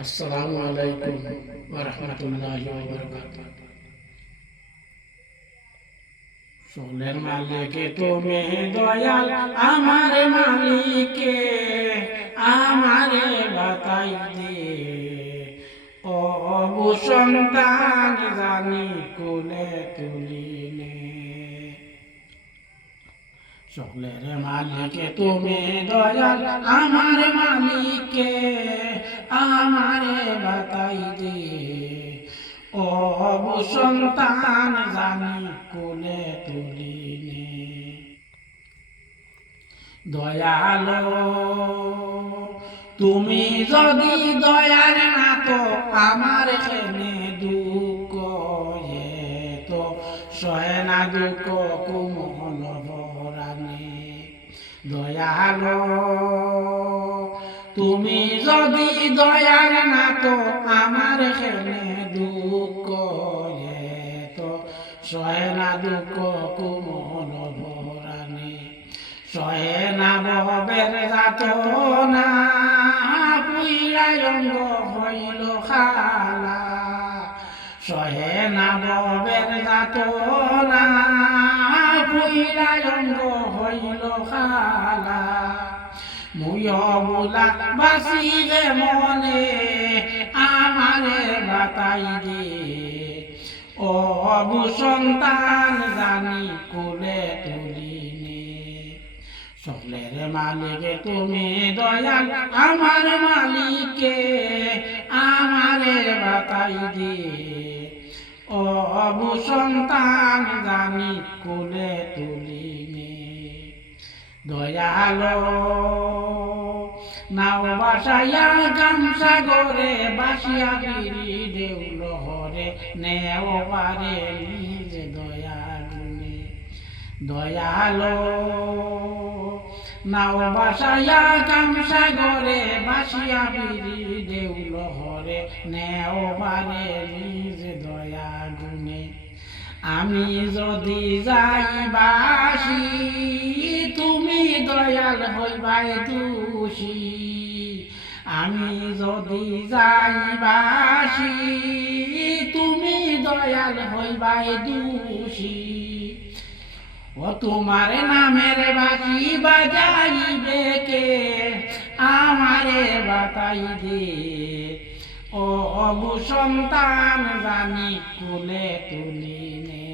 আসসালামু আলাইকুম ওয়া রাহমাতুল্লাহি ওয়া বারাকাতুহু। সকলের মালিকে তুমি দয়াল, আমার মালিকে আমারে বাতাই দে। ও অবু সন্তান জানি কোলে তুলিনে। সকলের মালিকে তুমি দয়াল, আমার মালিকে আমারে বাতাই দে। ও অবু সন্তান জানি কোলে তুলিনে। দয়ালো তুমি যদি দয়ার না তো আমার এখানে দুঃখ তো সহে না দুঃখ কুমল ভরানে। দয়ালো তুমি যদি দয়ার না তো আমার এখানে দুঃখ তো সহে না দুঃখ কুমল ভরানে। সহে না ভবের যাতনা, পুইরাই অঙ্গ হইল খালা। সহে না ভবের যাতনা, পুইরাই অঙ্গ হইল খালা। মুয় বুলা বাসিবে মনে আমারে বাতাই দে। ও অবু সন্তান জানি কোলে তুলিনে। সকলের মালিকে তুমি দয়াল, আমার মালিকে আমারে বাতাই দে। ও অবু সন্তান জানি কোলে তুলিনে। দয়ালো নাও বাসাইয়া গামসা গরে বাসিয়া বিড়ি দেউল হরে নেও পারে নিজ দয়া গুণে। দয়ালো নাও বাসাইয়া গামসা গরে বাসিয়া বিড়ি দেউল হরে নেও পারে নিজ দয়া গুণে। আমি যদি যাই বাসি তুমি দয়াল হইবাই দোষী। আমি যদি যাই বাসি তুমি দয়াল হইবাই দোষী। ও তোমার নামের বাঁশি বাজাইবে কে আমারে বাতাই দে। ও অবু সন্তান জানি কোলে তুলিনে।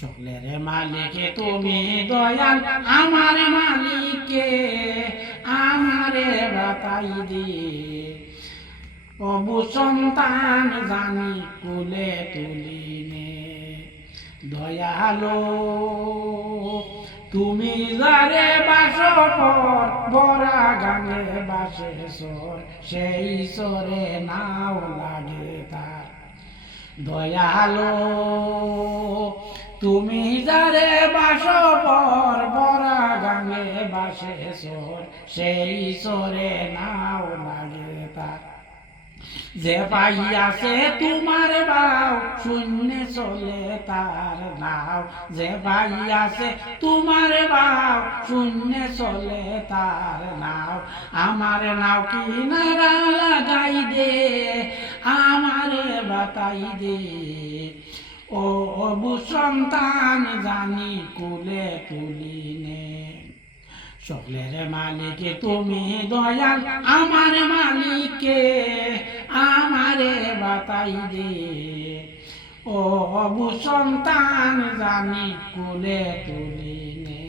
সকলের মালিকে তুমি দয়াল, আমার মালিকে আমারে বাতাই দে। অবু সন্তান জানি কোলে তুলিনে। দয়ালো তুমি যারে বাস পর বরা গানে বাসে সর, সেই সরে নাও লাগে তার। দয়ালো তুমি যারে বাস পর বরা গানে বাসে সর, সেই সরে নাও লাগে তার। যে পাইয়াছে তোমার বাও শূন্য চলে তার নাও। যে পাইয়াছে তোমার বাও শূন্য চলে তার নাও। আমার নাও কি নারা লাগাই দে আমারে বাতাই দে। ও অবু সন্তান জানি কোলে তুলিনে। সকলের মালিকে তুমি দয়াল, আমার মালিকে আমারে বাতাই দে। ও অবু সন্তান জানি কোলে তুলিনে।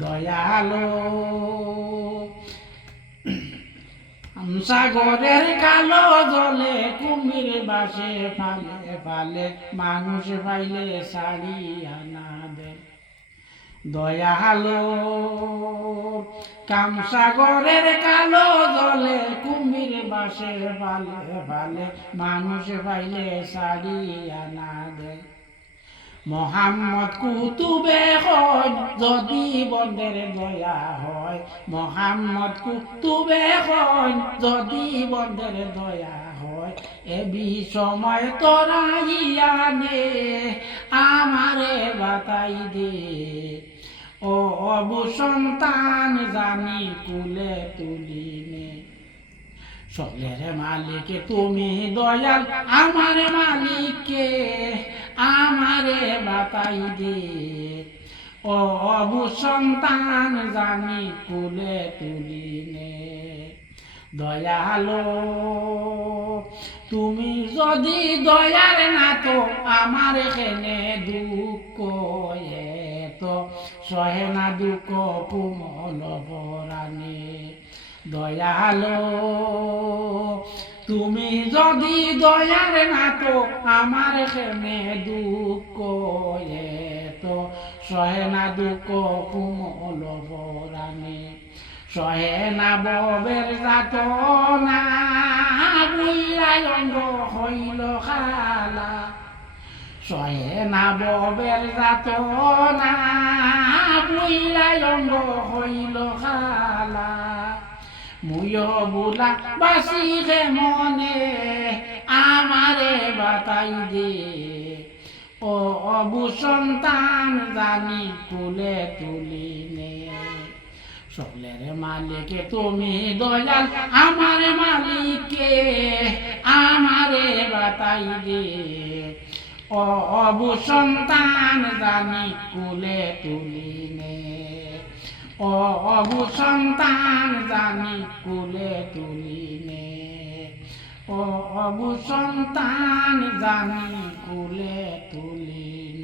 দয়ালো সাগরের কালো জলে কুমির বাসে ফালে ফালে, মানুষ পাইলে শাড়ি আনা দে। দয়ালো কামসাগরের কালো জলে কুমির বাসে ফালে ফালে, মানুষ পাইলে শাড়ি আনা দে। মোহাম্মদ কুতুবে হয় যদি বন্দের দয়া হয়। মোহাম্মদ কুতুবে হয় যদি বন্দের দয়া হয়। এ সময় তোরাইয়া নে আমারে বাতাই দে। ও অবু সন্তান জানি কুলে তুলিনে। সকলের মালিক তুমি দয়াল আমার মালিককে আমারে বাতাই দে ও অবু সন্তান জানি কুলে তুলিনে দয়ালো তুমি যদি দয়ার না তো আমার এখানে দুঃখ তো সহে না দুঃখ কুমল পরাণে দয়ালো তুমি যদি দয়ার না তো আমার এখানে দুঃখ তো সহে না দুঃখ কুমল পরাণে সহে না ববের যাত না বুইলাই অঙ্গ হইল খালা সহে না ববের যাত না বুইলাই অঙ্গ হইল খালা মুয় বুলা বাসি গে মনে আমারে বাতাই দে ও অবু সন্তান জানি কুলে তুলিনে সকলের মালিক তুমি দয়াল আমার মালিককে আমারে বাতাই দে ও অবু সন্তান জানি কুলে তুলিনে ও অবু সন্তান জানি কুলে তুলিনে ও অবু সন্তান জানি কুলে তুলিনে।